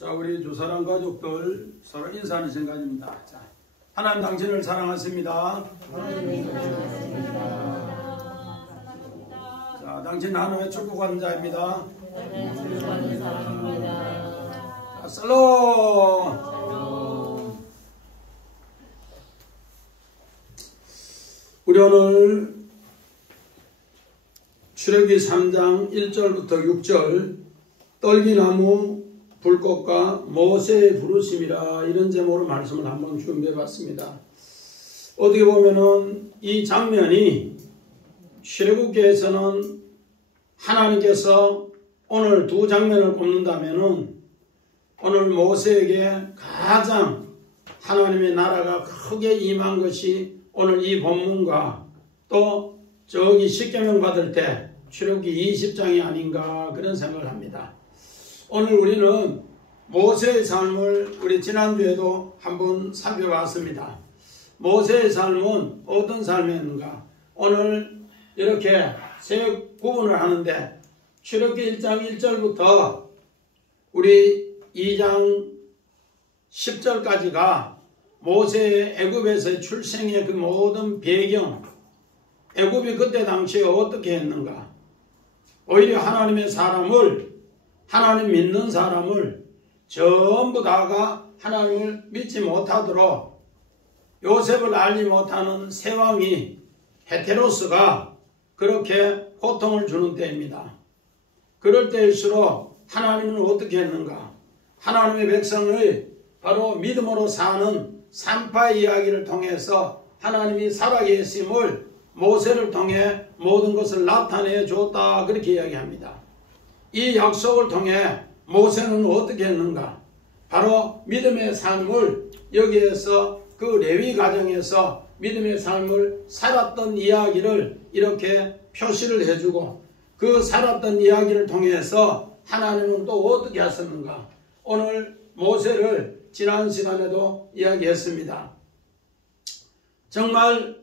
자, 우리 두 사람 가족들 서로 인사하는 시간입니다. 자, 하나님 당신을 사랑하십니다. 자, 당신 하나님의 축복하는 자입니다. 자, 살롬. 우리 오늘 출애굽기 3장 1절부터 6절 떨기나무 불꽃과 모세의 부르심이라 이런 제목으로 말씀을 한번 준비해 봤습니다. 어떻게 보면은 이 장면이 출애굽기에서는 하나님께서 오늘 두 장면을 꼽는다면은 오늘 모세에게 가장 하나님의 나라가 크게 임한 것이 오늘 이 본문과 또 저기 십계명 받을 때 출애굽기 20장이 아닌가 그런 생각을 합니다. 오늘 우리는 모세의 삶을 우리 지난주에도 한번 살펴봤습니다. 모세의 삶은 어떤 삶이었는가? 오늘 이렇게 세 구분을 하는데 출애굽기 1장 1절부터 우리 2장 10절까지가 모세의 애굽에서의 출생의 그 모든 배경, 애굽이 그때 당시에 어떻게 했는가? 오히려 하나님의 사람을, 하나님 믿는 사람을 전부 다가 하나님을 믿지 못하도록 요셉을 알지 못하는 세왕이 헤테로스가 그렇게 고통을 주는 때입니다. 그럴 때일수록 하나님은 어떻게 했는가? 하나님의 백성의 바로 믿음으로 사는 산파 이야기를 통해서 하나님이 살아계심을 모세를 통해 모든 것을 나타내 줬다 그렇게 이야기합니다. 이 약속을 통해 모세는 어떻게 했는가? 바로 믿음의 삶을 여기에서 그 레위 가정에서 믿음의 삶을 살았던 이야기를 이렇게 표시를 해주고 그 살았던 이야기를 통해서 하나님은 또 어떻게 하셨는가? 오늘 모세를 지난 시간에도 이야기했습니다. 정말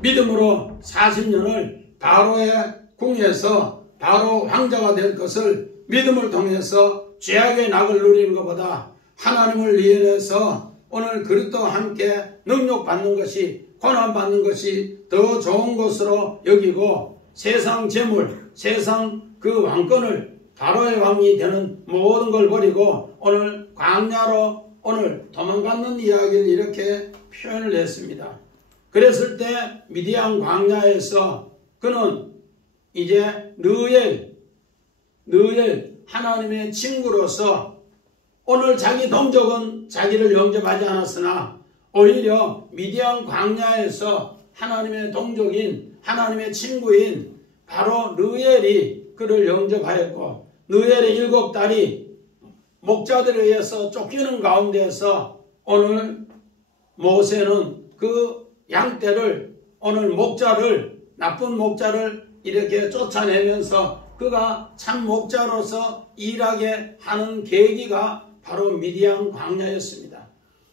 믿음으로 40년을 바로의 궁에서 바로 황자가 될 것을 믿음을 통해서 죄악의 낙을 누리는 것보다 하나님을 위해서 오늘 그리스도와 함께 능력받는 것이 고난받는 것이 더 좋은 것으로 여기고 세상 재물, 세상 그 왕권을 바로의 왕이 되는 모든 걸 버리고 오늘 광야로 오늘 도망가는 이야기를 이렇게 표현을 했습니다. 그랬을 때 미디안 광야에서 그는 이제 느엘 하나님의 친구로서 오늘 자기 동족은 자기를 영접하지 않았으나 오히려 미디안 광야에서 하나님의 동족인 하나님의 친구인 바로 느엘이 그를 영접하였고 느엘의 7딸이 목자들에 의해서 쫓기는 가운데서 오늘 모세는 그 양떼를 오늘 목자를 나쁜 목자를 이렇게 쫓아내면서 그가 참 목자로서 일하게 하는 계기가 바로 미디안 광야였습니다.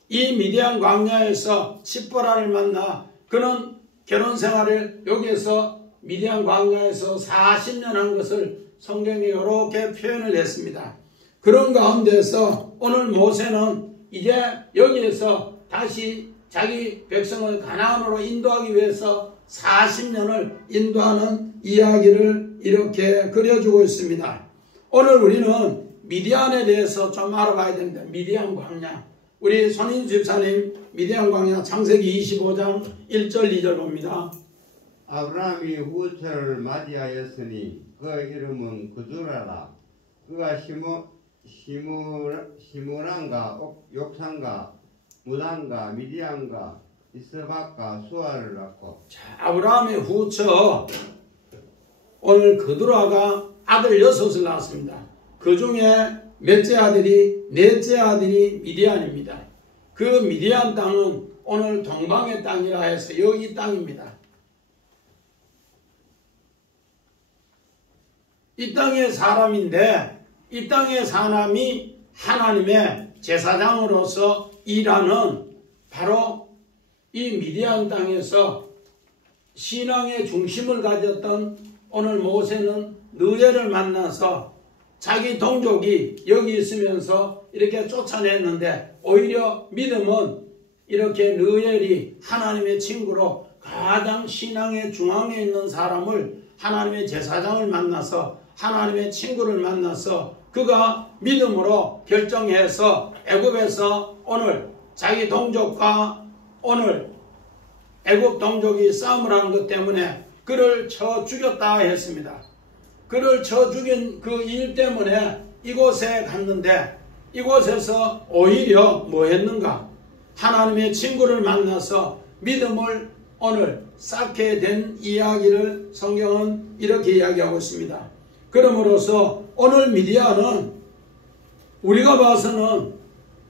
이 미디안 광야에서 십보라를 만나 그는 결혼 생활을 여기에서 미디안 광야에서 40년 한 것을 성경이 이렇게 표현을 했습니다. 그런 가운데서 오늘 모세는 이제 여기에서 다시 자기 백성을 가나안으로 인도하기 위해서 40년을 인도하는 이야기를 이렇게 그려주고 있습니다. 오늘 우리는 미디안에 대해서 좀 알아봐야 됩니다. 미디안 광야. 우리 손인수 집사님 미디안 광야 창세기 25장 1절 2절 봅니다. 아브라함이 후처를 맞이하였으니 그 이름은 그두라라. 그가 시므란과 욕산과 무단과 미디안과 이스박과 수아를 낳고. 자, 아브라함의 후처 오늘 그두라가 아들 6을 낳았습니다. 그 중에 넷째 아들이 미디안입니다. 그 미디안 땅은 오늘 동방의 땅이라 해서 여기 땅입니다. 이 땅의 사람인데 이 땅의 사람이 하나님의 제사장으로서 일하는 바로 이 미디안 땅에서 신앙의 중심을 가졌던 오늘 모세는 느엘을 만나서 자기 동족이 여기 있으면서 이렇게 쫓아냈는데 오히려 믿음은 이렇게 르엘이 하나님의 친구로 가장 신앙의 중앙에 있는 사람을 하나님의 제사장을 만나서 하나님의 친구를 만나서 그가 믿음으로 결정해서 애굽에서 오늘 자기 동족과 오늘 애굽 동족이 싸움을 하는 것 때문에 그를 쳐 죽였다 했습니다. 그를 쳐 죽인 그 일 때문에 이곳에 갔는데 이곳에서 오히려 뭐 했는가? 하나님의 친구를 만나서 믿음을 오늘 쌓게 된 이야기를 성경은 이렇게 이야기하고 있습니다. 그러므로서 오늘 미디안은 우리가 봐서는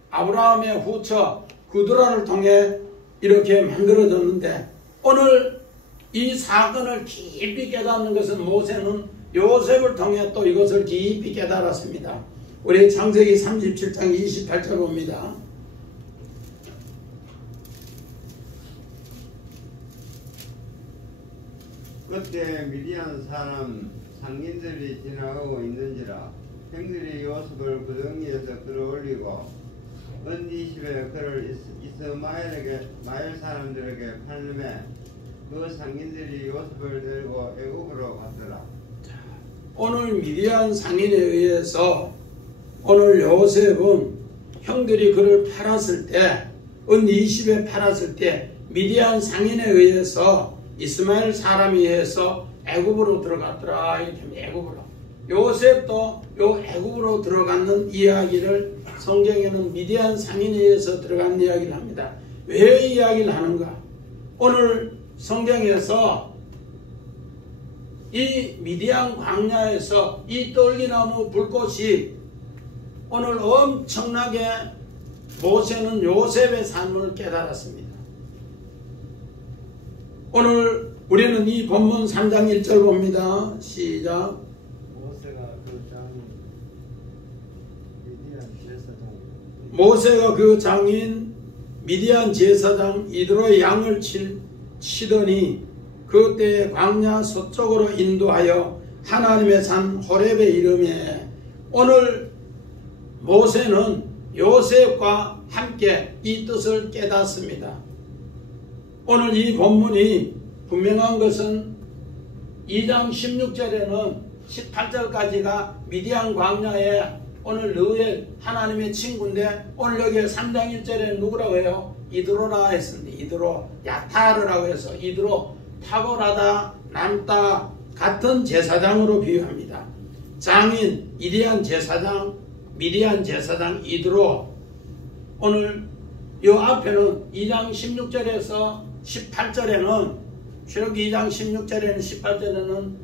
아브라함의 후처 구드라를 통해 이렇게 만들어졌는데 오늘 이 사건을 깊이 깨닫는 것은 모세는 요셉을 통해 또 이것을 깊이 깨달았습니다. 우리 창세기 37장 28절 봅니다. 그때 미디안 사람 상인들이 지나가고 있는지라 형들이 요셉을 구덩이에서 끌어올리고 은디십에 그를 이스마엘 사람들에게 팔매 그 상인들이 요셉을 들고 애굽으로 갔더라. 오늘 미디안 상인에 의해서 오늘 요셉은 형들이 그를 팔았을 때 은 20에 팔았을 때 미디안 상인에 의해서 이스마엘 사람이 해서 애굽으로 들어갔더라. 이렇게 애굽으로. 요셉도 요 애굽으로 들어가는 이야기를 성경에는 미디안 상인에 의해서 들어간 이야기를 합니다. 왜 이야기를 하는가? 오늘 성경에서 이 미디안 광야에서 이 떨기나무 불꽃이 오늘 엄청나게 모세는 요셉의 삶을 깨달았습니다. 오늘 우리는 이 본문 3장 1절 봅니다. 시작. 모세가 그 장인 미디안 제사장 이드로의 양을 치더니 그때에 광야 서쪽으로 인도하여 하나님의 산 호렙에 이르매 오늘 모세는 요셉과 함께 이 뜻을 깨닫습니다. 오늘 이 본문이 분명한 것은 2장 16절에는 18절까지가 미디안 광야에 오늘 르엘 하나님의 친구인데 오늘 여기 3장 1절에 누구라고 해요? 이드로라 했습니다. 이드로 야타르라고 해서 이드로 탁월하다 남다 같은 제사장으로 비유합니다. 장인 미디안 제사장 이드로 오늘 이 앞에는 2장 16절에서 18절에는 출애굽기 2장 16절에는 18절에는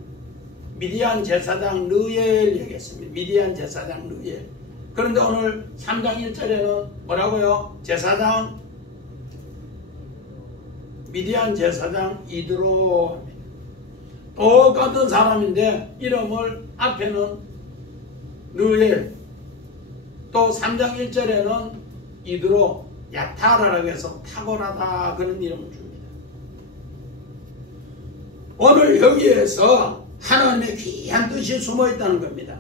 미디안 제사장 르엘 얘기했습니다. 미디안 제사장 르엘. 그런데 오늘 3장 1절에는 뭐라고요? 미디안 제사장 이드로 합니다. 똑같은 사람인데 이름을 앞에는 르엘 또 3장 1절에는 이드로 야타라라고 해서 탁월하다 그런 이름을 줍니다. 오늘 여기에서 하나님의 귀한 뜻이 숨어 있다는 겁니다.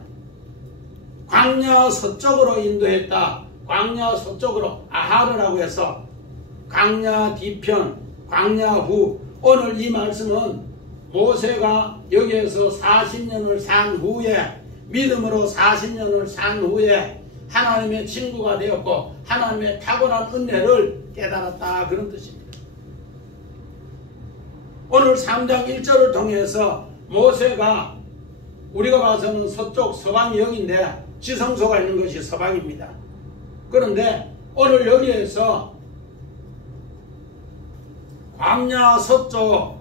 광야 서쪽으로 인도했다. 광야 서쪽으로 아하르라고 해서 광야 뒤편, 광야 후. 오늘 이 말씀은 모세가 여기에서 40년을 산 후에 믿음으로 40년을 산 후에 하나님의 친구가 되었고 하나님의 탁월한 은혜를 깨달았다 그런 뜻입니다. 오늘 3장 1절을 통해서 모세가 우리가 봐서는 서쪽 서방이 여기인데 지성소가 있는 것이 서방입니다. 그런데 오늘 여기에서 광야 서쪽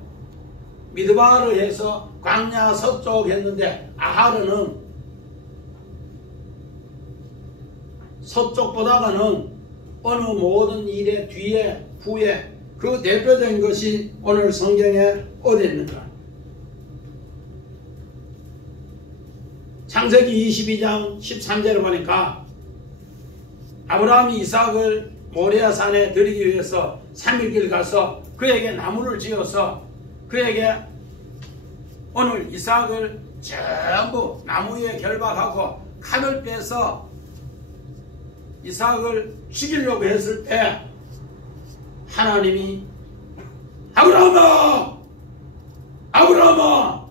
미드바를 해서 광야 서쪽 했는데 아하르는 서쪽보다는 어느 모든 일의 뒤에 후에 그 대표적인 것이 오늘 성경에 어디 있는가? 창세기 22장 13절에 보니까 아브라함이 이삭을 모리아산에 드리기 위해서 3일길 가서 그에게 나무를 지어서 그에게 오늘 이삭을 전부 나무 위에 결박하고 칼을 빼서 이삭을 죽이려고 했을 때 하나님이 아브라함아! 아브라함아!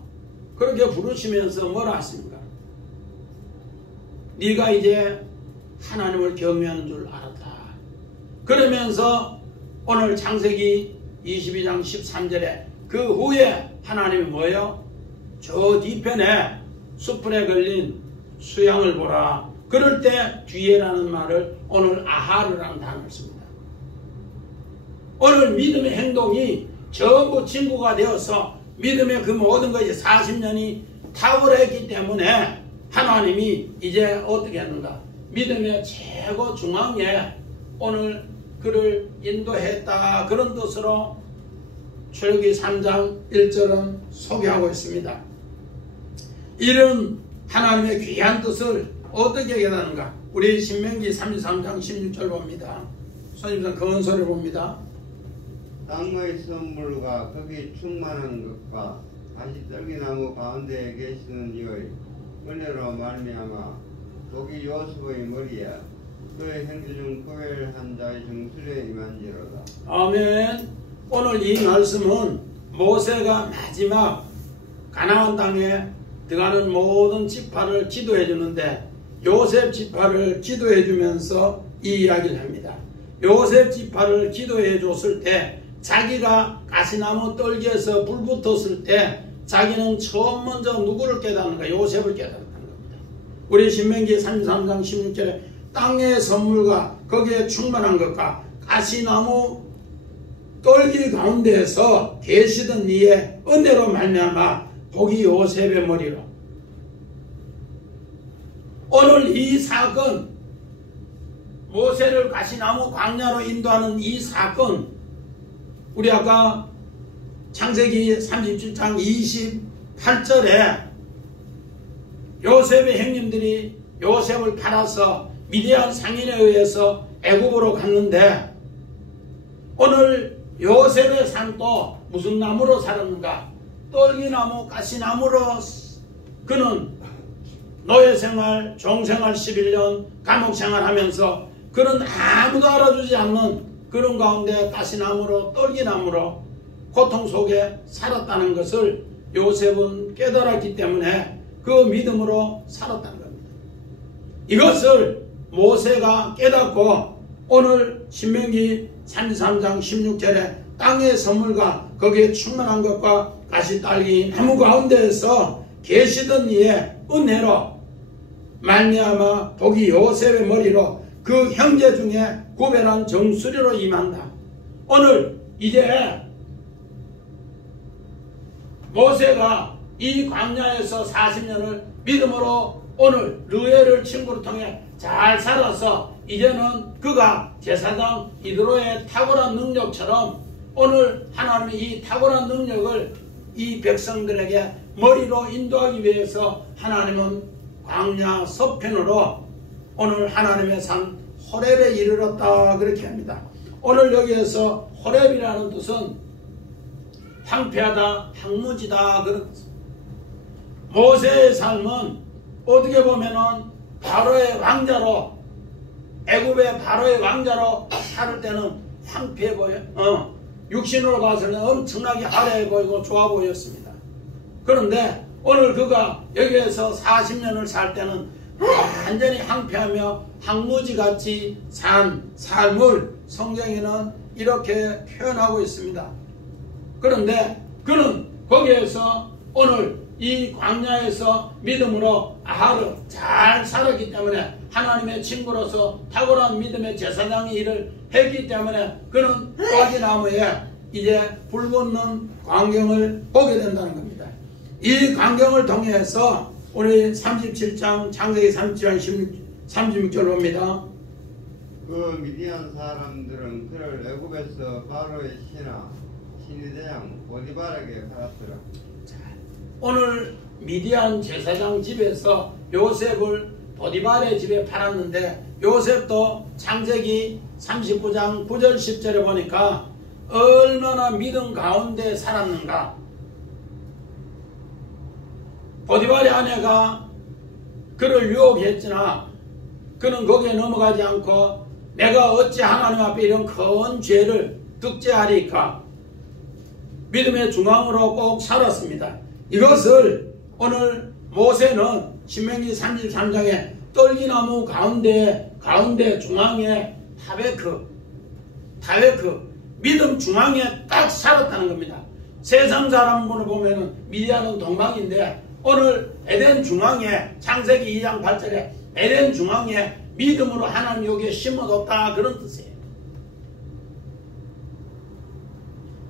그렇게 부르시면서 뭐라 하십니까? 네가 이제 하나님을 경외하는 줄 알았다. 그러면서 오늘 창세기 22장 13절에 그 후에 하나님이 뭐예요? 저 뒤편에 숯불에 걸린 수양을 보라. 그럴 때 뒤에라는 말을 오늘 아하르라는 단어를 씁니다. 오늘 믿음의 행동이 전부 친구가 되어서 믿음의 그 모든 것이 40년이 탁월했기 때문에 하나님이 이제 어떻게 하는가? 믿음의 최고 중앙에 오늘 그를 인도했다. 그런 뜻으로 출애굽기 3장 1절은 소개하고 있습니다. 이런 하나님의 귀한 뜻을 어떻게 깨닫는가? 우리 신명기 33장 16절 봅니다. 손님들 그 소리 봅니다. 땅의 선물과 거기 충만한 것과 다시 떨기나무 가운데에 계시는 이의 은혜로 말미암아 복이 요셉의 머리에 그의 형제 중 구별한 자의 정수리에 임한지로다. 아멘. 오늘 이 말씀은 모세가 마지막 가나안 땅에 들어가는 모든 지파를 기도해 주는데 요셉 지파를 기도해 주면서 이 이야기를 합니다. 요셉 지파를 기도해 줬을 때 자기가 가시나무 떨기에서 불 붙었을 때 자기는 처음 먼저 누구를 깨닫는가? 요셉을 깨닫는 겁니다. 우리 신명기 33장 16절에 땅의 선물과 거기에 충만한 것과 가시나무 떨기 가운데에서 계시던 이의 은혜로 말미암아 복이 요셉의 머리로. 오늘 이 사건, 모세를 가시나무 광야로 인도하는 이 사건, 우리 아까 창세기 37장 28절에 요셉의 형님들이 요셉을 팔아서 미디안 상인에 의해서 애굽으로 갔는데 오늘 요셉의 삶도 무슨 나무로 살았는가? 떨기나무, 가시나무로 그는 노예생활, 종생활 11년, 감옥생활 하면서 그는 아무도 알아주지 않는 그런 가운데 가시나무로, 떨기나무로 고통 속에 살았다는 것을 요셉은 깨달았기 때문에 그 믿음으로 살았다는 겁니다. 이것을 모세가 깨닫고 오늘 신명기 33장 16절에 땅의 선물과 거기에 충만한 것과 가시 딸기 나무 가운데에서 계시던 이의 은혜로 말미암아 복이 요셉의 머리로 그 형제 중에 구별한 정수리로 임한다. 오늘 이제 모세가 이 광야에서 40년을 믿음으로 오늘 르웨를 친구를 통해 잘 살아서 이제는 그가 제사장 이드로의 탁월한 능력처럼 오늘 하나님이 이 탁월한 능력을 이 백성들에게 머리로 인도하기 위해서 하나님은 광야 서편으로 오늘 하나님의 산 호렙에 이르렀다 그렇게 합니다. 오늘 여기에서 호렙이라는 뜻은 황폐하다, 황무지다 그런 뜻. 모세의 삶은 어떻게 보면은 바로의 왕자로 애굽의 바로의 왕자로 살 때는 황폐해 보여. 육신으로 봐서는 엄청나게 화려해 보이고 좋아 보였습니다. 그런데 오늘 그가 여기에서 40년을 살 때는 완전히 황폐하며 황무지같이 산 삶을 성경에는 이렇게 표현하고 있습니다. 그런데 그는 거기에서 오늘 이 광야에서 믿음으로 아하를 잘 살았기 때문에 하나님의 친구로서 탁월한 믿음의 제사장의 일을 했기 때문에 그는 떨기나무에 이제 불 붙는 광경을 보게 된다는 겁니다. 이 광경을 통해서 우리 37장 창세기 37장 36절 봅니다. 그 미디안 사람들은 그를 애굽에서 바로의 신이 대장 보디발에게 팔았더라. 오늘 미디안 제사장 집에서 요셉을 보디발의 집에 팔았는데 요셉도 창세기 39장 9절 10절에 보니까 얼마나 믿음 가운데 살았는가. 보디발의 아내가 그를 유혹했으나 그는 거기에 넘어가지 않고 내가 어찌 하나님 앞에 이런 큰 죄를 득죄하리까 믿음의 중앙으로 꼭 살았습니다. 이것을 오늘 모세는 신명기 33장에 떨기나무 가운데 중앙에 타베크 믿음 중앙에 딱 살았다는 겁니다. 세상 사람으로 보면은 미디안은 동방인데 오늘 에덴 중앙에 창세기 2장 8절에 에덴 중앙에 믿음으로 하나님 여기에 심어뒀다 그런 뜻이에요.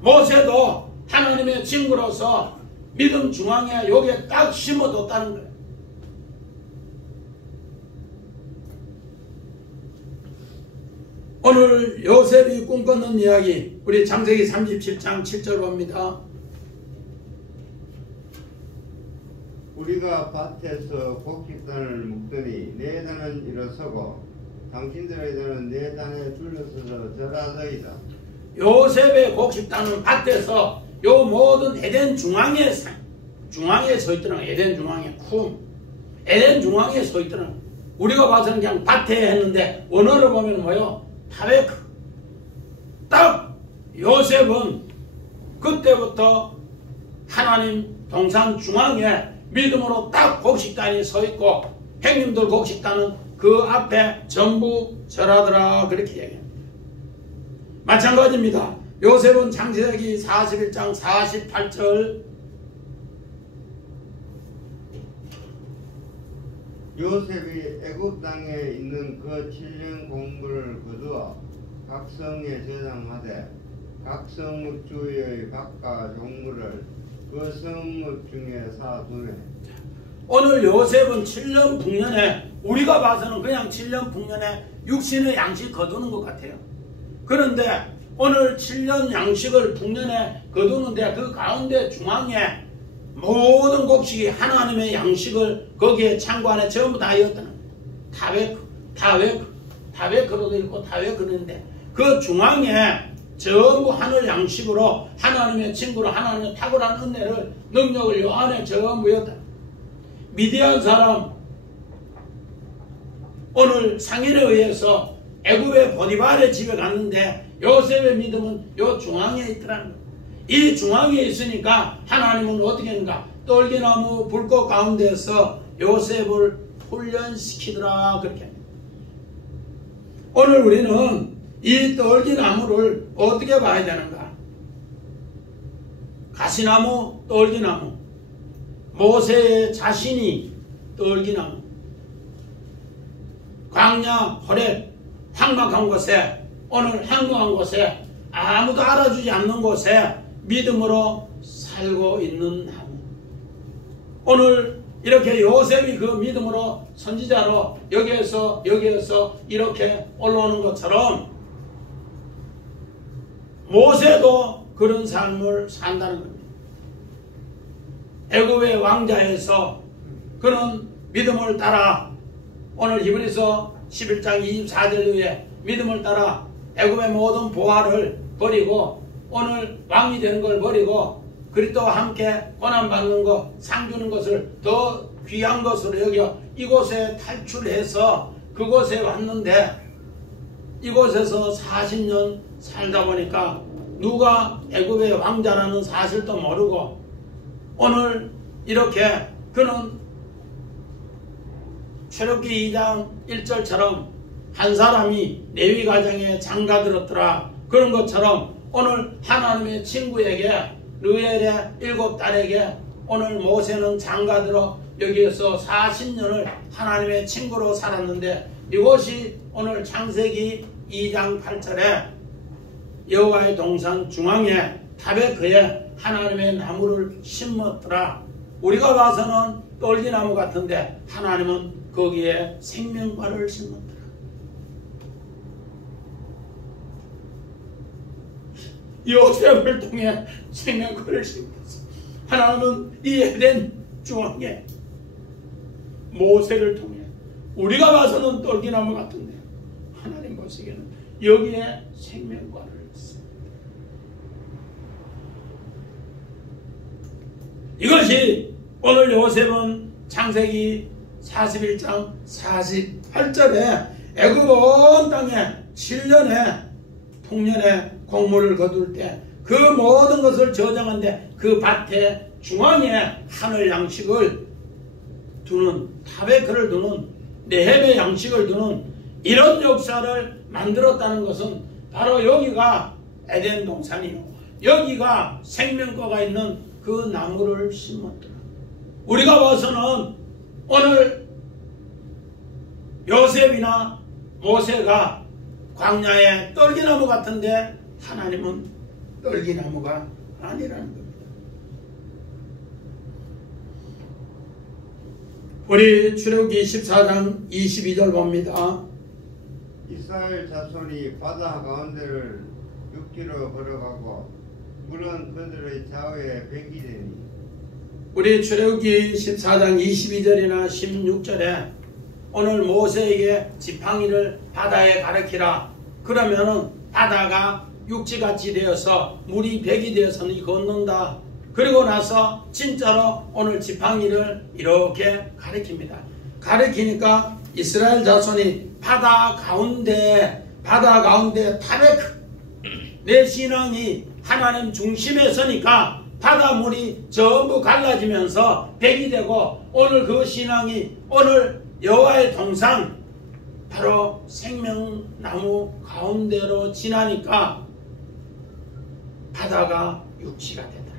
모세도 하나님의 친구로서 믿음 중앙에 여기에 딱 심어뒀다는 거예요. 오늘 요셉이 꿈꾸는 이야기 우리 창세기 37장 7절 봅니다. 우리가 밭에서 곡식단을 묶더니 네 단은 일어서고 당신들의 단은 네 단에 둘러서서 절하더이다. 요셉의 곡식단은 밭에서 요 모든 에덴 중앙에 서 있더라. 에덴 중앙에 에덴 중앙에 서 있더라. 우리가 봐서는 그냥 밭에 했는데 원어로 보면 뭐요? 타베크. 딱 요셉은 그때부터 하나님 동산 중앙에 믿음으로 딱 곡식단이 서 있고 형님들 곡식단은 그 앞에 전부 절하더라 그렇게 얘기합니다. 마찬가지입니다. 요셉은 창세기 41장 48절 요셉이 애굽 땅에 있는 그 7년 공물을 거두어 각 성에 저장하되 각 성읍 주의 각각 종물을 그 성읍 중에 사두네. 오늘 요셉은 7년 북년에 우리가 봐서는 그냥 7년 북년에 육신의 양식 거두는 것 같아요. 그런데 오늘 7년 양식을 북년에 거두는데 그 가운데 중앙에 모든 곡식이 하나님의 양식을 거기에 창고 안에 전부 다 였다는 거예요. 타베크로도 있고 타베크도 있는데 그 중앙에 전부 하늘 양식으로 하나님의 친구로 하나님의 탁월한 은혜를 능력을 요 안에 전부 였다. 미디안 사람 오늘 상인에 의해서 애굽의 보디발의 집에 갔는데 요셉의 믿음은 요 중앙에 있더라는 거예요. 이 중앙에 있으니까 하나님은 어떻게 했는가? 떨기나무 불꽃 가운데서 요셉을 훈련시키더라 그렇게 합니다. 오늘 우리는 이 떨기나무를 어떻게 봐야 되는가? 가시나무, 떨기나무, 모세의 자신이 떨기나무, 광야, 호렙, 황막한 곳에 오늘 황무한 곳에 아무도 알아주지 않는 곳에 믿음으로 살고 있는 나무. 오늘 이렇게 요셉이 그 믿음으로 선지자로 여기에서 이렇게 올라오는 것처럼 모세도 그런 삶을 산다는 겁니다. 애굽의 왕자에서 그는 믿음을 따라 오늘 히브리서 11장 24절에 믿음을 따라 애굽의 모든 보화를 버리고 오늘 왕이 되는 걸 버리고 그리스도와 함께 고난받는 것, 상 주는 것을 더 귀한 것으로 여겨 이곳에 탈출해서 그곳에 왔는데 이곳에서 40년 살다 보니까 누가 애굽의 왕자라는 사실도 모르고 오늘 이렇게 그는 출애굽기 2장 1절처럼 한 사람이 레위 가정에 장가들었더라 그런 것처럼 오늘 하나님의 친구에게 르엘의 7딸에게 오늘 모세는 장가들어 여기에서 40년을 하나님의 친구로 살았는데 이것이 오늘 창세기 2장 8절에 여호와의 동산 중앙에 타베크에 하나님의 나무를 심었더라. 우리가 봐서는 떨기나무 같은데 하나님은 거기에 생명과를 심었더라. 요셉을 통해 생명과를 심었어. 하나님은 이 에덴 중앙에 모세를 통해 우리가 봐서는 떨기나무 같은데 하나님 보시기에는 여기에 생명과를 심었다. 이것이 오늘 요셉은 창세기 41장 48절에 애굽 온 땅에 7년의 풍년의 곡물을 거둘 때 그 모든 것을 저장한데 그 밭의 중앙에 하늘 양식을 두는, 타베크를 두는, 네헤의 양식을 두는 이런 역사를 만들었다는 것은 바로 여기가 에덴 동산이요, 여기가 생명과가 있는 그 나무를 심었더라. 우리가 봐서는 오늘 요셉이나 모세가 광야의 떨기나무 같은데 하나님은 떨기나무가 아니라는 겁니다. 우리 출애굽기 14장 22절 봅니다. 이스라엘 자손이 바다 가운데를 육지로 걸어가고 물은 그들의 좌우에 백이 되니. 우리 출애굽기 14장 22절이나 16절에 오늘 모세에게 지팡이를 바다에 가르치라. 그러면은 바다가 육지같이 되어서 물이 백이 되어서는 걷는다. 그리고 나서 진짜로 오늘 지팡이를 이렇게 가리킵니다. 가리키니까 이스라엘 자손이 바다 가운데 타베크, 내 신앙이 하나님 중심에 서니까 바다물이 전부 갈라지면서 백이 되고 오늘 그 신앙이 오늘 여호와의 동상 바로 생명나무 가운데로 지나니까 바다가 육지가 되더라.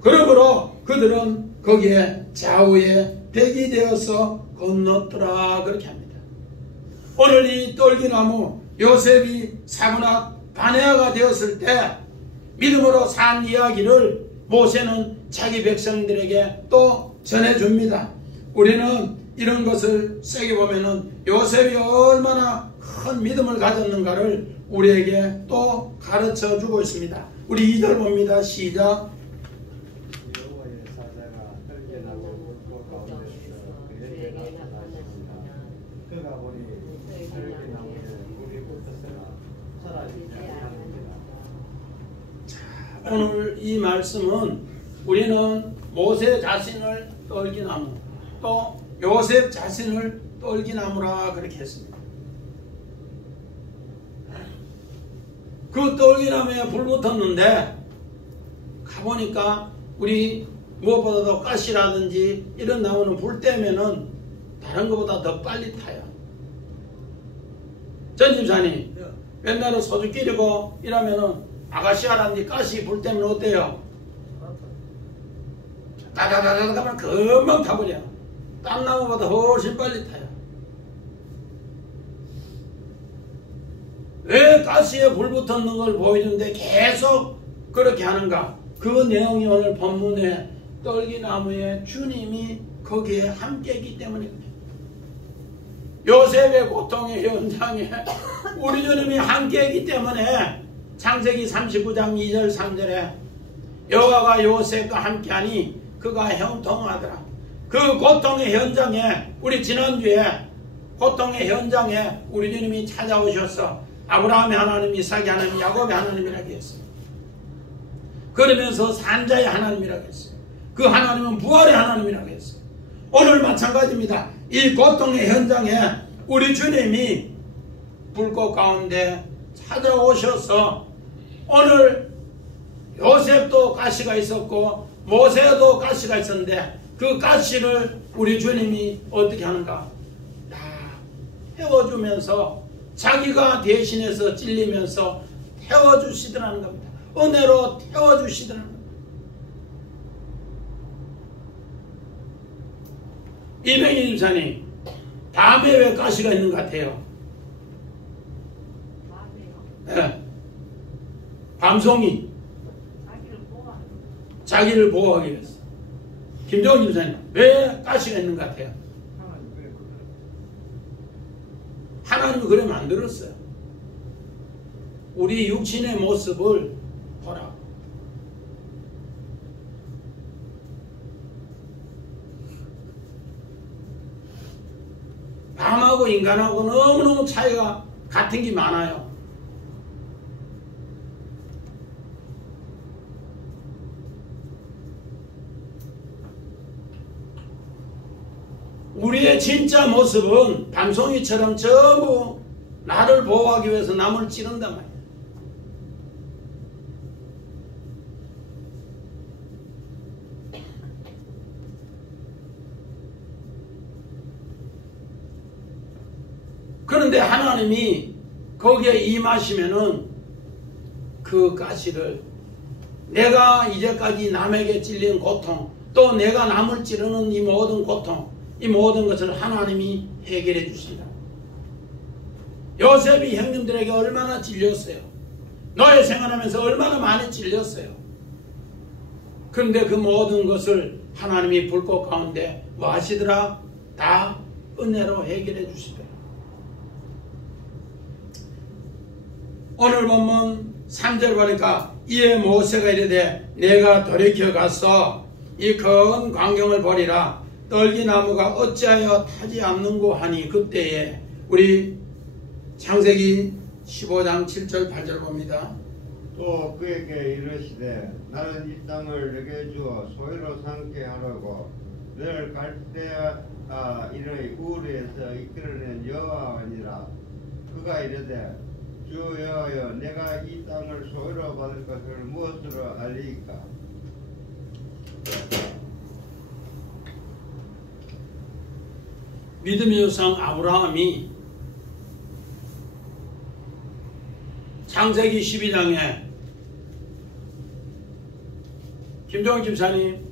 그러므로 그들은 거기에 좌우에 백이 되어서 건넜더라 그렇게 합니다. 오늘 이 떨기나무 요셉이 사고나 바네아가 되었을 때 믿음으로 산 이야기를 모세는 자기 백성들에게 또 전해줍니다. 우리는 이런 것을 세게 보면은 요셉이 얼마나 큰 믿음을 가졌는가를 우리에게 또 가르쳐 주고 있습니다. 우리 2절 봅니다. 시작. 여호와의 사자가 떨기나무 불꽃 가운데서 그에게 나타나셨습니다. 그가 보니 떨기나무에 물이 붙었으나 사라지지 아니하느니라. 오늘 이 말씀은 우리는 모세 자신을 떨기나무, 또 요셉 자신을 떨기나무라 그렇게 했습니다. 그 떨기나무에 불 붙었는데 가보니까 우리 무엇보다도 가시라든지 이런 나무는 불 때면은 다른 것보다 더 빨리 타요. 전 집사님 맨날 소주 끼리고 이러면은 아가씨아라든지 가시 불 때면 어때요? 다다다다 가면 금방 타버려. 딴 나무보다 훨씬 빨리 타요. 왜 가시에 불 붙었는 걸 보여주는데 계속 그렇게 하는가? 그 내용이 오늘 본문에 떨기나무에 주님이 거기에 함께했기 때문입니다. 요셉의 고통의 현장에 우리 주님이 함께했기 때문에 창세기 39장 2절 3절에 여호와가 요셉과 함께하니 그가 형통하더라. 그 고통의 현장에 우리 지난주에 고통의 현장에 우리 주님이 찾아오셔서 아브라함의 하나님, 이삭의 하나님, 야곱의 하나님이라고 했어요. 그러면서 산자의 하나님이라고 했어요. 그 하나님은 부활의 하나님이라고 했어요. 오늘 마찬가지입니다. 이 고통의 현장에 우리 주님이 불꽃 가운데 찾아오셔서 오늘 요셉도 가시가 있었고 모세도 가시가 있었는데 그 가시를 우리 주님이 어떻게 하는가? 다 태워주면서 자기가 대신해서 찔리면서 태워주시더라는 겁니다. 은혜로 태워주시더라는 겁니다. 이병희 집사님, 밤에 왜 가시가 있는 것 같아요? 네. 밤송이 자기를 보호하기 위해서. 김정은 집사님, 왜 가시가 있는 것 같아요? 하나님이 그래 만들었어요. 우리 육신의 모습을 보라. 밤하고 인간하고 너무너무 차이가 같은 게 많아요. 진짜 모습은 밤송이처럼 전부 나를 보호하기 위해서 남을 찌른단 말이야. 그런데 하나님이 거기에 임하시면은 그 가시를 내가 이제까지 남에게 찔린 고통, 또 내가 남을 찌르는 이 모든 고통, 이 모든 것을 하나님이 해결해 주신다. 요셉이 형님들에게 얼마나 찔렸어요. 노예 생활하면서 얼마나 많이 찔렸어요. 그런데 그 모든 것을 하나님이 불꽃 가운데 뭐 하시더라? 다 은혜로 해결해 주시더라. 오늘 본문 3절 보니까 이에 모세가 이르되 내가 돌이켜 가서 이 큰 광경을 보리라. 떨기나무가 어찌하여 타지 않는고 하니 그때에 우리 창세기 15장 7절 8절 봅니다. 또 그에게 이르시되 나는 이 땅을 내게 주어 소유로 삼게 하려고 너를 갈대아 이르의 우르에서 이끌어낸 여호와니라. 그가 이르되 주 여호와여 내가 이 땅을 소유로 받을 것을 무엇으로 알리이까? 믿음의 조상 아브라함이 창세기 12장에 김종욱 집사님,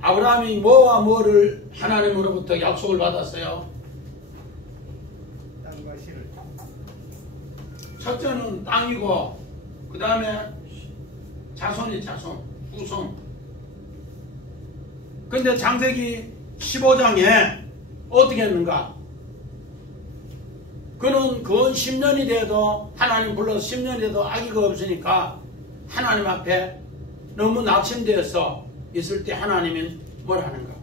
아브라함이 뭐와 뭐를 하나님으로부터 약속을 받았어요? 땅과 실을. 첫째는 땅이고 그 다음에 자손이 자손, 후손. 근데 창세기 15장에 어떻게 했는가? 그는 그 10년이 돼도 하나님 불러서 10년이 돼도 아기가 없으니까 하나님 앞에 너무 낙심되어서 있을 때 하나님은 뭘 하는가?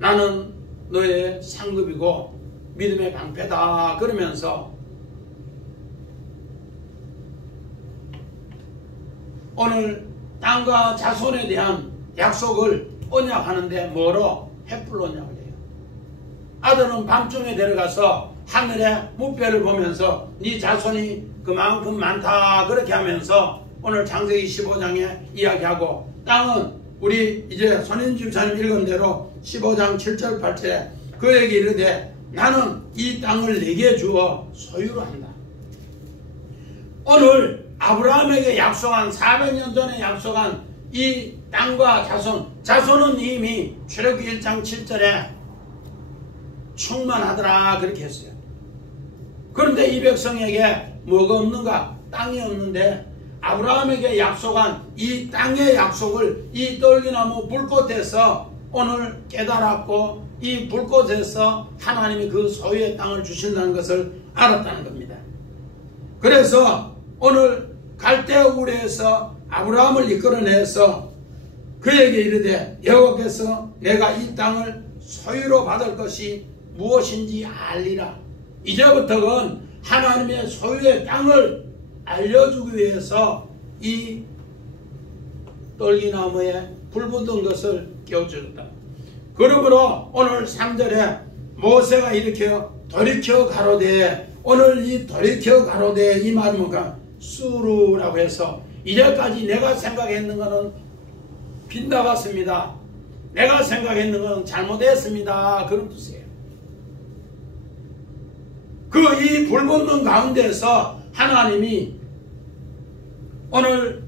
나는 너의 상급이고 믿음의 방패다 그러면서 오늘 땅과 자손에 대한 약속을 언약하는데 뭐로? 횃불 언약을 해요. 아들은 밤중에 데려가서 하늘의 무뼈를 보면서 네 자손이 그만큼 많다 그렇게 하면서 오늘 창세기 15장에 이야기하고, 땅은 우리 이제 손인주 집사님 읽은 대로 15장 7절 8절에 그에게 이르되 나는 이 땅을 네게 주어 소유로 한다. 오늘 아브라함에게 약속한 400년 전에 약속한 이 땅과 자손은 이미 출애굽기 1장 7절에 충만하더라 그렇게 했어요. 그런데 이 백성에게 뭐가 없는가? 땅이 없는데 아브라함에게 약속한 이 땅의 약속을 이 떨기나무 불꽃에서 오늘 깨달았고 이 불꽃에서 하나님이 그 소유의 땅을 주신다는 것을 알았다는 겁니다. 그래서 오늘 갈대아 우르에서 아브라함을 이끌어내서 그에게 이르되 여호와께서 내가 이 땅을 소유로 받을 것이 무엇인지 알리라. 이제부터는 하나님의 소유의 땅을 알려주기 위해서 이 떨기나무에 불 붙은 것을 깨워주었다. 그러므로 오늘 3절에 모세가 이렇게 돌이켜 가로되, 오늘 이 돌이켜 가로되 이 말은 뭔가 수루라고 해서 이제까지 내가 생각했는 것은 빗나갔습니다. 내가 생각했는 것은 잘못했습니다. 그런 뜻이에요. 그 이 불 붙는 가운데서 하나님이 오늘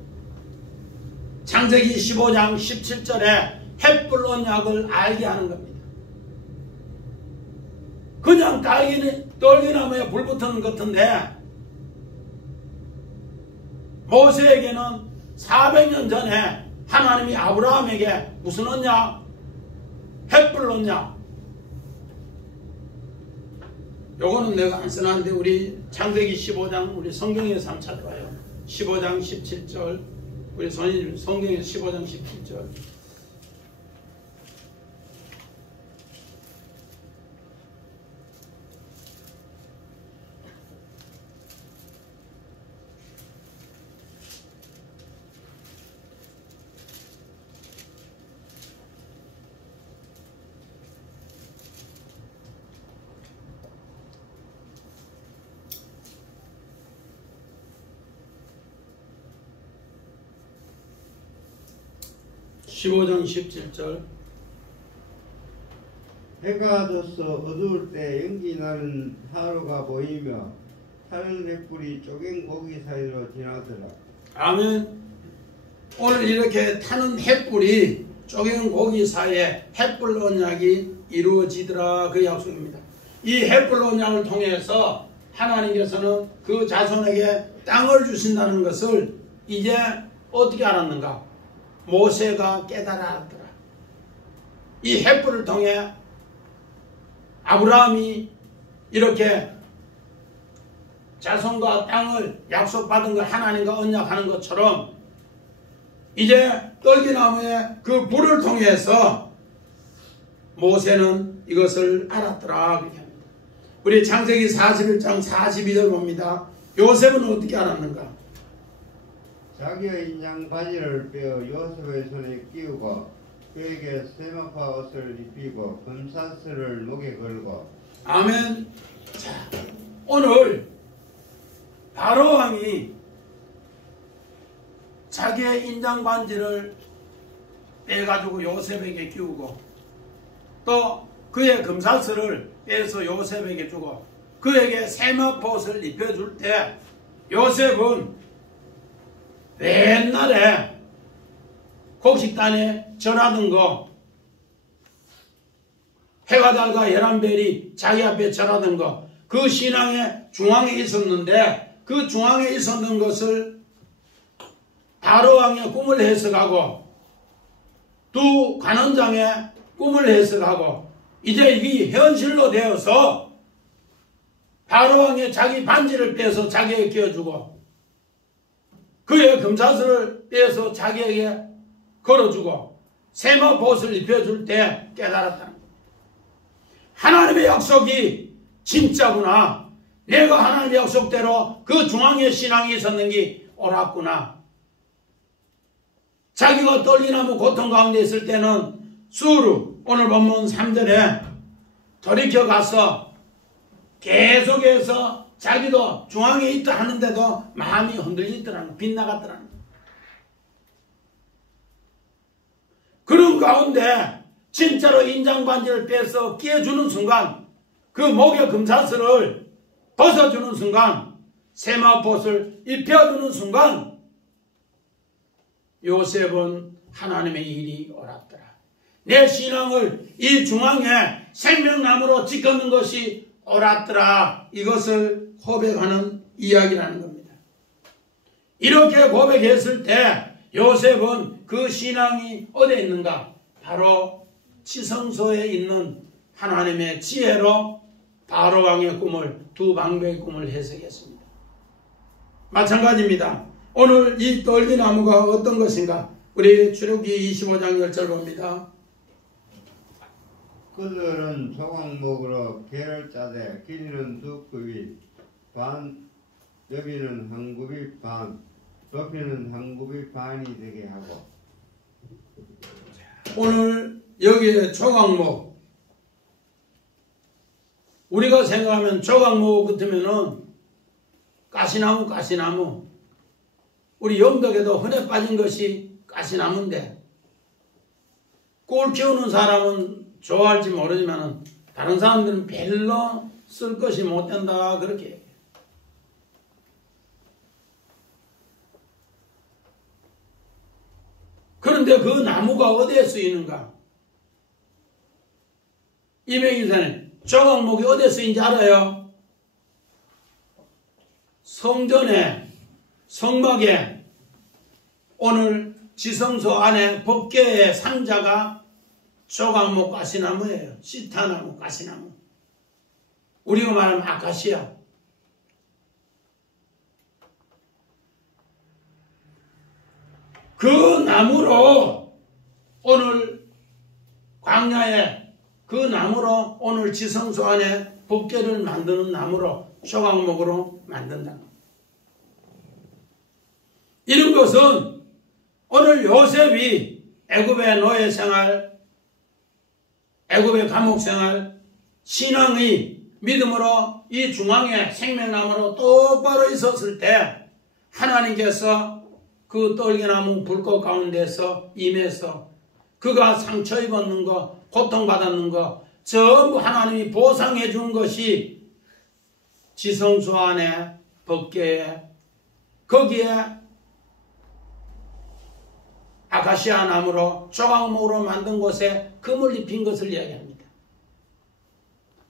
창세기 15장 17절에 횃불 언약을 알게 하는 겁니다. 그냥 떨기나무에 불 붙은 것 같은데 모세에게는 400년 전에 하나님이 아브라함에게 무슨 언약? 횃불 언약. 요거는 내가 안 써놨는데 우리 창세기 15장 우리 성경에서 한번 찾아봐요. 15장 17절 우리 성경에 15장 17절 15장 17절. 해가 져서 어두울 때 연기 나는 하루가 보이며 타는 횃불이 쪼갠 고기 사이로 지나더라. 아멘. 오늘 이렇게 타는 횃불이 쪼갠 고기 사이에 횃불 언약이 이루어지더라, 그 약속입니다. 이 횃불 언약을 통해서 하나님께서는 그 자손에게 땅을 주신다는 것을 이제 어떻게 알았는가? 모세가 깨달았더라. 이 횃불을 통해 아브라함이 이렇게 자손과 땅을 약속받은 걸 하나님과 언약하는 것처럼 이제 떨기나무의 그 불을 통해서 모세는 이것을 알았더라, 그렇게 합니다. 우리 창세기 41장 42절 봅니다. 요셉은 어떻게 알았는가? 자기의 인장 바지를 빼어 요셉의 손에 끼우고 그에게 세마파 옷을 입히고 금사슬을 목에 걸고. 아멘. 자, 오늘 바로 왕이 자기의 인장 반지를 빼가지고 요셉에게 끼우고 또 그의 금사슬을 빼서 요셉에게 주고 그에게 세마파 옷을 입혀줄 때 요셉은 옛날에 곡식단에 절하던 거, 해가 달과 열한별이 자기 앞에 절하던 거, 그 신앙의 중앙에 있었는데 그 중앙에 있었는 것을 바로왕의 꿈을 해석하고 두 관원장의 꿈을 해석하고 이제 이게 현실로 되어서 바로왕의 자기 반지를 빼서 자기에게 끼워주고 그의 금사슬을 빼서 자기에게 걸어주고 세마파 옷을 입혀줄 때 깨달았다는 겁니다. 하나님의 약속이 진짜구나. 내가 하나님의 약속대로 그 중앙에 신앙이 있었는 게 옳았구나. 자기가 떨기나무 고통 가운데 있을 때는 수르, 오늘 본문 3절에 돌이켜 가서 계속해서 자기도 중앙에 있다 하는데도 마음이 흔들리더라는 거, 빗나갔더라는 거. 그런 가운데 진짜로 인장반지를 빼서 끼워주는 순간 그 목의 금사슬을 벗어주는 순간 세마파 옷을 입혀주는 순간 요셉은 하나님의 일이 옳았더라. 내 신앙을 이 중앙에 생명나무로 지켰는 것이 옳았더라. 이것을 고백하는 이야기라는 겁니다. 이렇게 고백했을 때 요셉은 그 신앙이 어디에 있는가? 바로 지성소에 있는 하나님의 지혜로 바로왕의 꿈을, 두 방백의 꿈을 해석했습니다. 마찬가지입니다. 오늘 이 떨기나무가 어떤 것인가? 우리 출애굽기 25장 10절 봅니다. 그들은 조각목으로 개를 짜되 길이는 2굽이 반, 너비는 1굽이 반, 높이는 1굽이 반이 되게 하고. 오늘 여기에 조각목, 우리가 생각하면 조각목 같으면은 가시나무, 우리 영덕에도 흔해 빠진 것이 가시나무인데 꿀 키우는 사람은 좋아할지 모르지만 다른 사람들은 별로 쓸 것이 못 된다, 그렇게 얘기해요. 그런데 그 나무가 어디에 쓰이는가? 이명인사는 조각목이 어디에 쓰이는지 알아요? 성전에, 성막에, 오늘 지성소 안에 법궤의 상자가 조각목 가시나무예요. 시타나무, 가시나무. 우리가 말하면 아카시아. 그 나무로 오늘 광야에, 그 나무로 오늘 지성소 안에 법궤를 만드는 나무로 조각목으로 만든다. 이런 것은 오늘 요셉이 애굽의 노예 생활, 애굽의 감옥 생활, 신앙이 믿음으로 이 중앙에 생명나무로 똑바로 있었을 때 하나님께서 그 떨기나무 불꽃 가운데서 임해서 그가 상처 입었는 거, 고통받았는 거 전부 하나님이 보상해 준 것이 지성소 안에 법궤에 거기에 아카시아 나무로 조각목으로 만든 곳에 금을 입힌 것을 이야기합니다.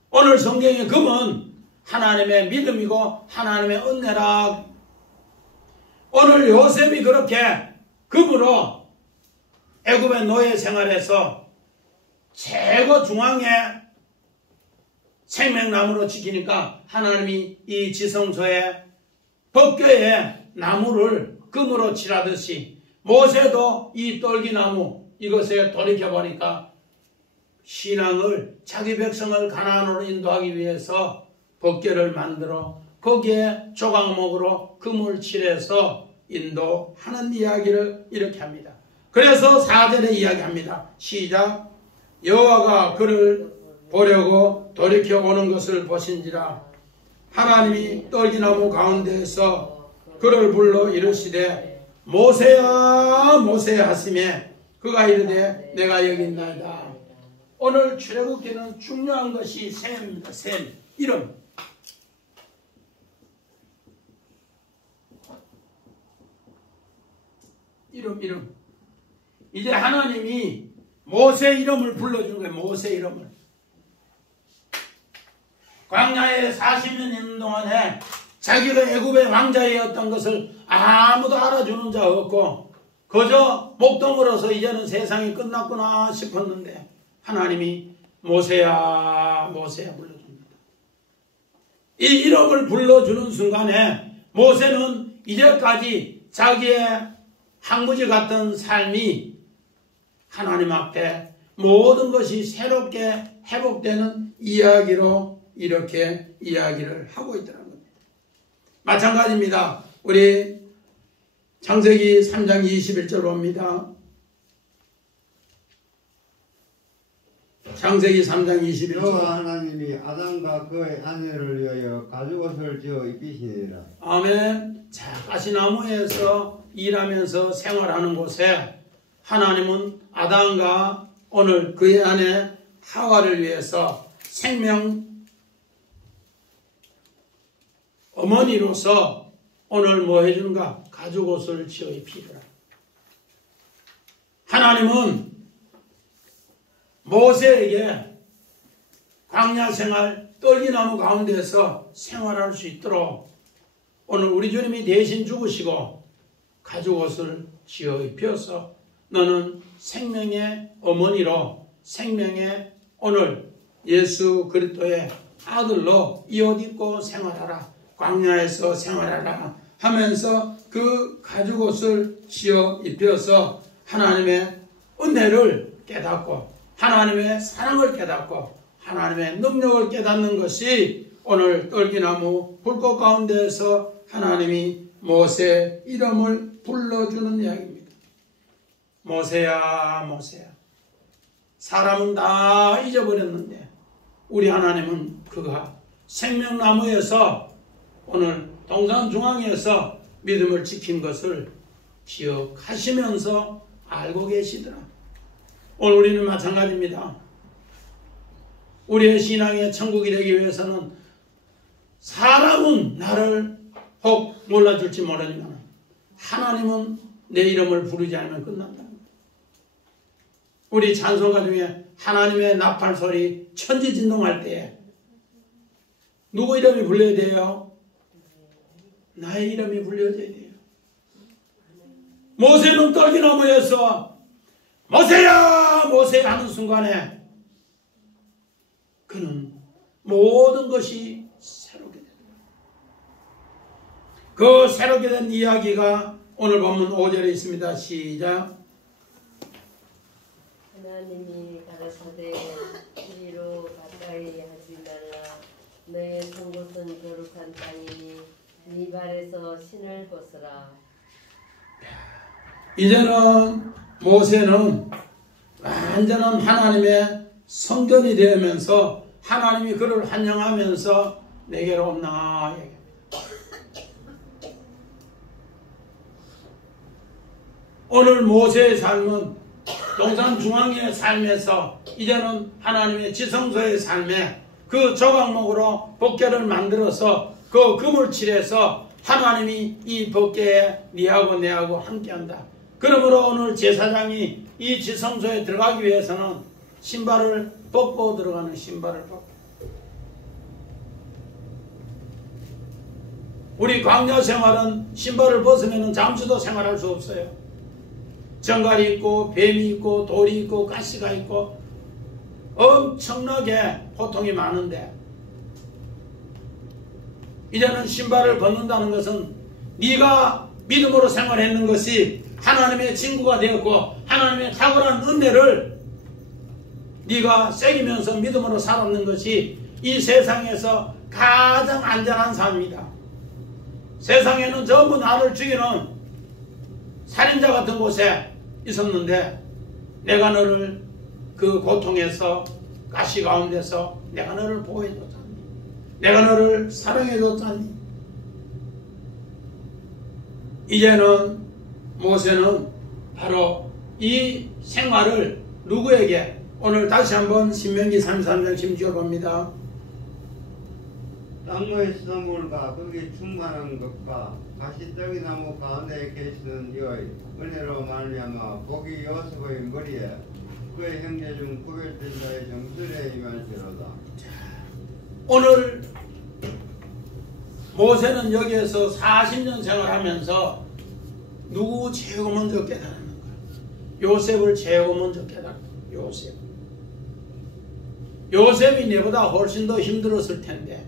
오늘 성경의 금은 하나님의 믿음이고 하나님의 은혜라. 오늘 요셉이 그렇게 금으로 애굽의 노예 생활에서 최고 중앙에 생명나무로 지키니까 하나님이 이 지성소에 법궤에 나무를 금으로 칠하듯이 모세도 이 떨기나무 이것에 돌이켜보니까 신앙을 자기 백성을 가나안으로 인도하기 위해서 법궤를 만들어 거기에 조각목으로 금을 칠해서 인도하는 이야기를 이렇게 합니다. 그래서 4절에 이야기합니다. 시작. 여호와가 그를 보려고 돌이켜 오는 것을 보신지라 하나님이 떨기나무 가운데에서 그를 불러 이르시되 모세야 모세야 하시매 그가 이르되 내가 여기 있나이다. 오늘 출애굽기는 중요한 것이 셈입니다. 셈, 이름. 이름. 이제 하나님이 모세 이름을 불러준 거예요. 모세 이름을. 광야에 40년 있는 동안에 자기가 애굽의 왕자였던 것을 아무도 알아주는 자 없고 그저 목동으로서 이제는 세상이 끝났구나 싶었는데 하나님이 모세야 모세야 불러줍니다. 이 이름을 불러주는 순간에 모세는 이제까지 자기의 항무지 같은 삶이 하나님 앞에 모든 것이 새롭게 회복되는 이야기로 이렇게 이야기를 하고 있더라는 겁니다. 마찬가지입니다. 우리 창세기 3장 21절 봅니다. 창세기 3장 21절. 여호와 하나님이 아담과 그의 아내를 위하여 가죽옷을 지어 입히시니라. 아멘. 자, 가시나무에서 일하면서 생활하는 곳에 하나님은 아담과 오늘 그의 아내 하와를 위해서 생명 어머니로서 오늘 뭐 해주는가? 가죽옷을 지어 입히더라. 하나님은 모세에게 광야 생활 떨기나무 가운데서 생활할 수 있도록 오늘 우리 주님이 대신 죽으시고 가죽옷을 지어 입혀서 너는 생명의 어머니로 생명의 오늘 예수 그리스도의 아들로 이 옷 입고 생활하라. 광야에서 생활하라 하면서 그 가죽옷을 지어 입혀서 하나님의 은혜를 깨닫고 하나님의 사랑을 깨닫고 하나님의 능력을 깨닫는 것이 오늘 떨기나무 불꽃 가운데에서 하나님이 모세 이름을 불러주는 이야기입니다. 모세야 모세야. 사람은 다 잊어버렸는데 우리 하나님은 그가 생명나무에서 오늘 동산 중앙에서 믿음을 지킨 것을 기억하시면서 알고 계시더라. 오늘 우리는 마찬가지입니다. 우리의 신앙의 천국이 되기 위해서는 사람은 나를 혹 몰라줄지 모르지만 하나님은 내 이름을 부르지 않으면 끝난다. 우리 찬송가 중에 하나님의 나팔 소리 천지진동할 때에 누구 이름이 불려야 돼요? 나의 이름이 불려져야 돼요. 모세는 떨기나무에서 모세야 모세야 하는 순간에 그는 모든 것이 새롭게 됩니다. 그 새롭게 된 이야기가 오늘 본문 5절에 있습니다. 시작. 하나님이 가라사대 이리로 가까이 하지 말라. 너의 선 곳은 거룩한 땅이니 네 발에서 신을 벗으라. 이제는 모세는 완전한 하나님의 성전이 되면서 하나님이 그를 환영하면서 내게로 온나 얘기합니다. 오늘 모세의 삶은 동산 중앙의 삶에서 이제는 하나님의 지성소의 삶에 그 조각목으로 법궤를 만들어서 그 금을 칠해서 하나님이 이 법궤에 니하고 내하고 함께한다. 그러므로 오늘 제사장이 이 지성소에 들어가기 위해서는 신발을 벗고 들어가는 신발을 벗고, 우리 광야 생활은 신발을 벗으면 잠시도 생활할 수 없어요. 정갈이 있고 뱀이 있고 돌이 있고 가시가 있고 엄청나게 고통이 많은데, 이제는 신발을 벗는다는 것은 네가 믿음으로 생활했는 것이 하나님의 친구가 되었고 하나님의 탁월한 은혜를 네가 새기면서 믿음으로 살았는 것이 이 세상에서 가장 안전한 삶이다. 세상에는 전부 나를 죽이는 살인자 같은 곳에 있었는데 내가 너를 그 고통에서 가시 가운데서 내가 너를 보호해줬잖니. 내가 너를 사랑해줬잖니. 이제는 모세는 바로 이 생활을 누구에게, 오늘 다시 한번 신명기 33장 16절 봅니다. 땅의 수돗물과 거기 충만한 것과 가시떡이 나무 가운데 계시는 이의 은혜로 말미암아 복이 요셉의 머리에 그의 형제 중 구별된 자의 정술에 임할지로다. 오늘 모세는 여기에서 40년 생활하면서 누구 제일 먼저 깨달았는 거야? 요셉을 제일 먼저 깨달았다. 요셉이 내보다 훨씬 더 힘들었을 텐데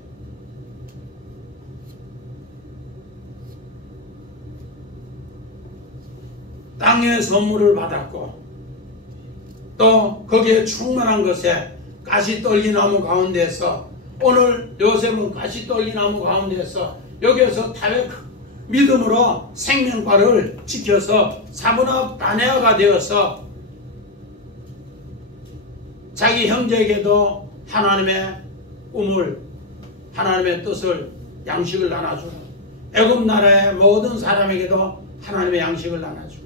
땅의 선물을 받았고 또 거기에 충만한 것에 가시떨기나무 가운데서, 오늘 요셉은 가시떨기나무 가운데서 여기에서 믿음으로 생명과를 지켜서 사분업 다네아가 되어서 자기 형제에게도 하나님의 꿈을, 하나님의 뜻을, 양식을 나눠주고 애굽 나라의 모든 사람에게도 하나님의 양식을 나눠주고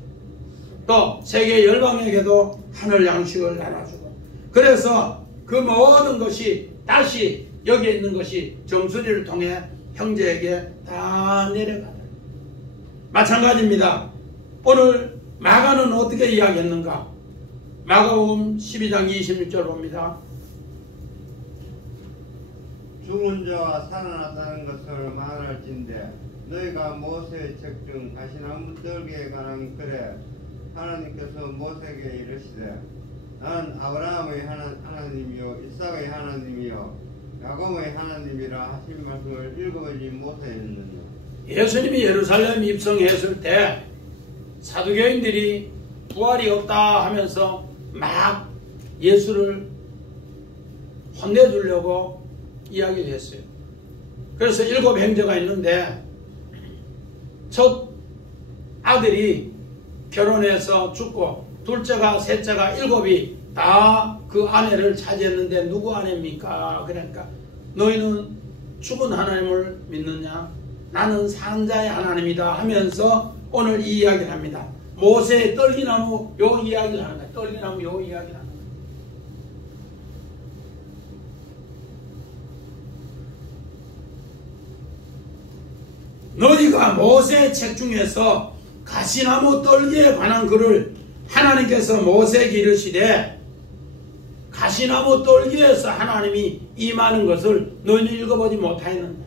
또 세계 열방에게도 하늘 양식을 나눠주고, 그래서 그 모든 것이 다시 여기에 있는 것이 정수리를 통해 형제에게 다 내려가다. 마찬가지입니다. 오늘 마가는 어떻게 이야기했는가? 마가복음 12장 26절 봅니다. 죽은 자와 살아났다는 것을 말할진대 너희가 모세의 책 중 가시나무 떨기에 관한 글에 하나님께서 모세에게 이르시되 나는 아브라함의 하나님이요 이삭의 하나님이요 야곱의 하나님이라 하신 말씀을 읽어보지 못하였느냐. 예수님이 예루살렘 입성했을 때 사두개인들이 부활이 없다 하면서 막 예수를 혼내주려고 이야기를 했어요. 그래서 7 형제가 있는데 첫 아들이 결혼해서 죽고 둘째가 셋째가 7이 다 그 아내를 차지했는데 누구 아내입니까? 그러니까 너희는 죽은 하나님을 믿느냐? 나는 산자의 하나님이다 하면서 오늘 이 이야기를 합니다. 모세의 떨기나무 요 이야기를 하는 거예요. 떨기나무 요 이야기를 하는 거예요. 너희가 모세의 책 중에서 가시나무 떨기에 관한 글을 하나님께서 모세에게 이르시되 가시나무 떨기에서 하나님이 임하는 것을 너희는 읽어보지 못하였느냐.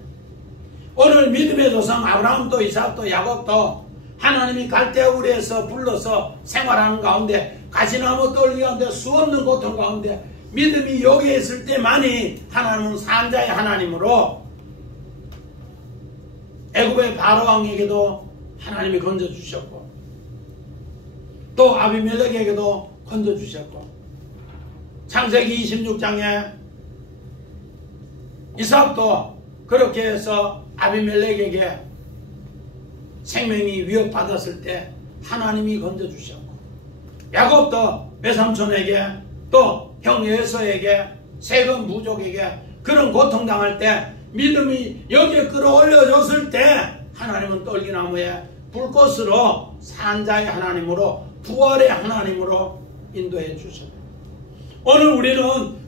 오늘 믿음의 조상 아브라함도 이삭도 야곱도 하나님이 갈대우리에서 불러서 생활하는 가운데 가시나무 떨기 가운데 수없는 고통 가운데 믿음이 여기에 있을 때만이 하나님은 산자의 하나님으로 애굽의 바로왕에게도 하나님이 건져주셨고 또 아비멜렉에게도 건져주셨고 창세기 26장에 이삭도 그렇게 해서 아비멜렉에게 생명이 위협받았을 때 하나님이 건져주셨고 야곱도 외삼촌에게 또 형 에서에게 세금 부족에게 그런 고통당할 때 믿음이 여기에 끌어올려졌을 때 하나님은 떨기나무에 불꽃으로 산자의 하나님으로 부활의 하나님으로 인도해 주셨다. 오늘 우리는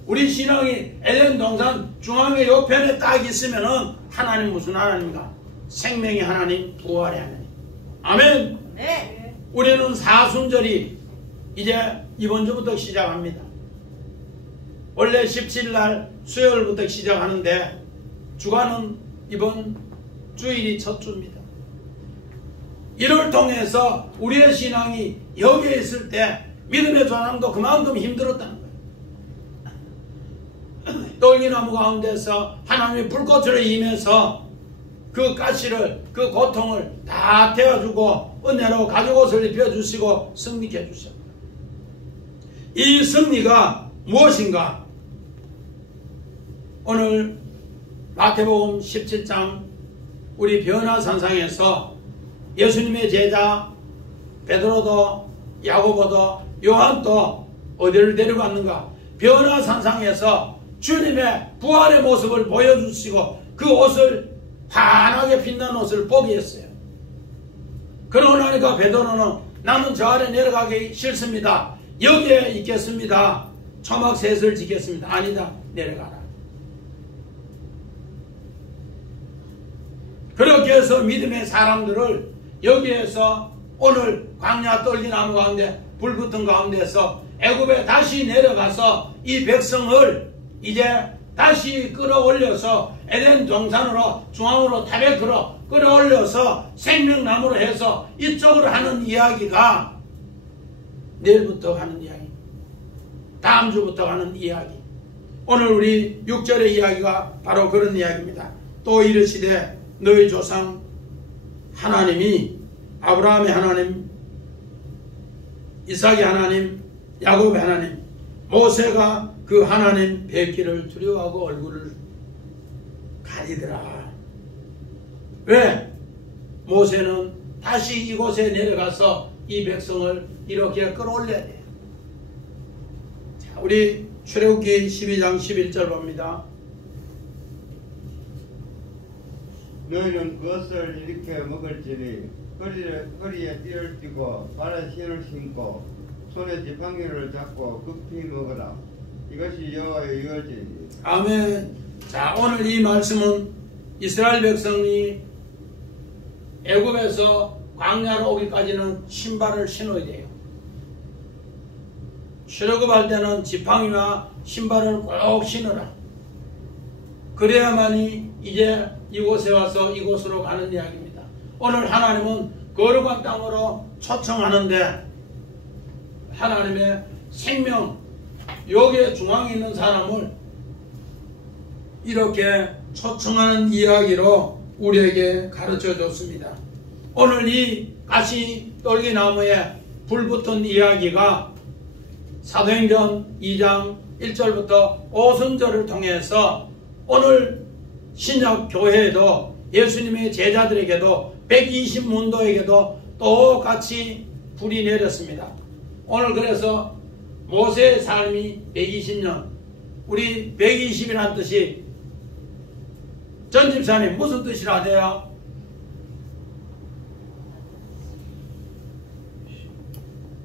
우리 신앙이 에덴 동산 중앙의 옆편에 딱 있으면은 하나님 무슨 하나님인가? 생명의 하나님, 부활의 하나님. 아멘. 네. 우리는 사순절이 이제 이번 주부터 시작합니다. 원래 17일 수요일부터 시작하는데 주간은 이번 주일이 첫 주입니다. 이를 통해서 우리의 신앙이 여기에 있을 때 믿음의 전환도 그만큼 힘들었다는 거예요. 떨기나무 가운데서 하나님의 불꽃으로 임해서 그 가시를, 그 고통을 다 태워주고 은혜로 가죽옷을 입혀주시고 승리케 해주셨다. 이 승리가 무엇인가? 오늘 마태복음 17장 우리 변화산상에서 예수님의 제자 베드로도 야고보도 요한도 어디를 데려갔는가? 변화산상에서 주님의 부활의 모습을 보여주시고 그 옷을 환하게 빛난 옷을 보게 했어요. 그러고 나니까 베드로는 나는 저 아래 내려가기 싫습니다. 여기에 있겠습니다. 초막셋을 지겠습니다. 아니다, 내려가라. 그렇게 해서 믿음의 사람들을 여기에서 오늘 광야 떨기나무 가운데 불 붙은 가운데서 애굽에 다시 내려가서 이 백성을 이제 다시 끌어올려서 에덴 동산으로 중앙으로 타베크로 끌어올려서 생명나무로 해서 이쪽으로 하는 이야기가 내일부터 하는 이야기, 다음 주부터 하는 이야기. 오늘 우리 6절의 이야기가 바로 그런 이야기입니다. 또 이르시되 너희 조상 하나님이 아브라함의 하나님, 이삭의 하나님, 야곱의 하나님, 모세가 그 하나님 뵙기를 두려워하고 얼굴을 가리더라. 왜? 모세는 다시 이곳에 내려가서 이 백성을 이렇게 끌어올려야 돼요. 자, 우리 출애굽기 12장 11절 봅니다. 너희는 그것을 이렇게 먹을지니 허리에 띠를 띠고 발에 신을 신고 손에 지팡이를 잡고 급히 먹어라. 이것이 여호와의 유월절입니다. 아멘. 자, 오늘 이 말씀은 이스라엘 백성이 애굽에서 광야로 오기까지는 신발을 신어야 돼요. 출애굽할 때는 지팡이와 신발을 꼭 신어라. 그래야만이 이제 이곳에 와서 이곳으로 가는 이야기입니다. 오늘 하나님은 거룩한 땅으로 초청하는데 하나님의 생명, 여기에 중앙에 있는 사람을 이렇게 초청하는 이야기로 우리에게 가르쳐 줬습니다. 오늘 이 가시 떨기나무에 불 붙은 이야기가 사도행전 2장 1절부터 오순절을 통해서 오늘 신약 교회에도 예수님의 제자들에게도 120문도에게도 똑같이 불이 내렸습니다. 오늘 그래서 모세의 삶이 120년, 우리 120이라는 뜻이 전 집사님 무슨 뜻이라 하세요?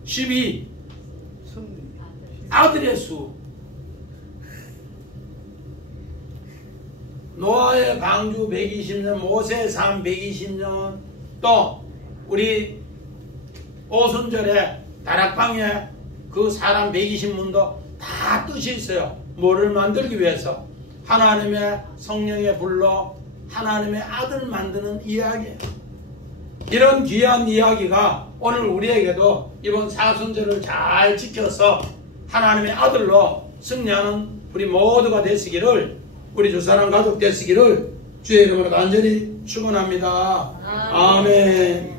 12 아들의 수, 노아의 방주 120년, 모세의 삶 120년, 또 우리 오순절에 다락방에 그 사람 120문도 다 뜻이 있어요. 뭐를 만들기 위해서? 하나님의 성령의 불로 하나님의 아들 만드는 이야기예요. 이런 귀한 이야기가 오늘 우리에게도 이번 사순절을 잘 지켜서 하나님의 아들로 승리하는 우리 모두가 되시기를, 우리 주사람 가족 되시기를 주의 이름으로 간절히 축원합니다. 아멘.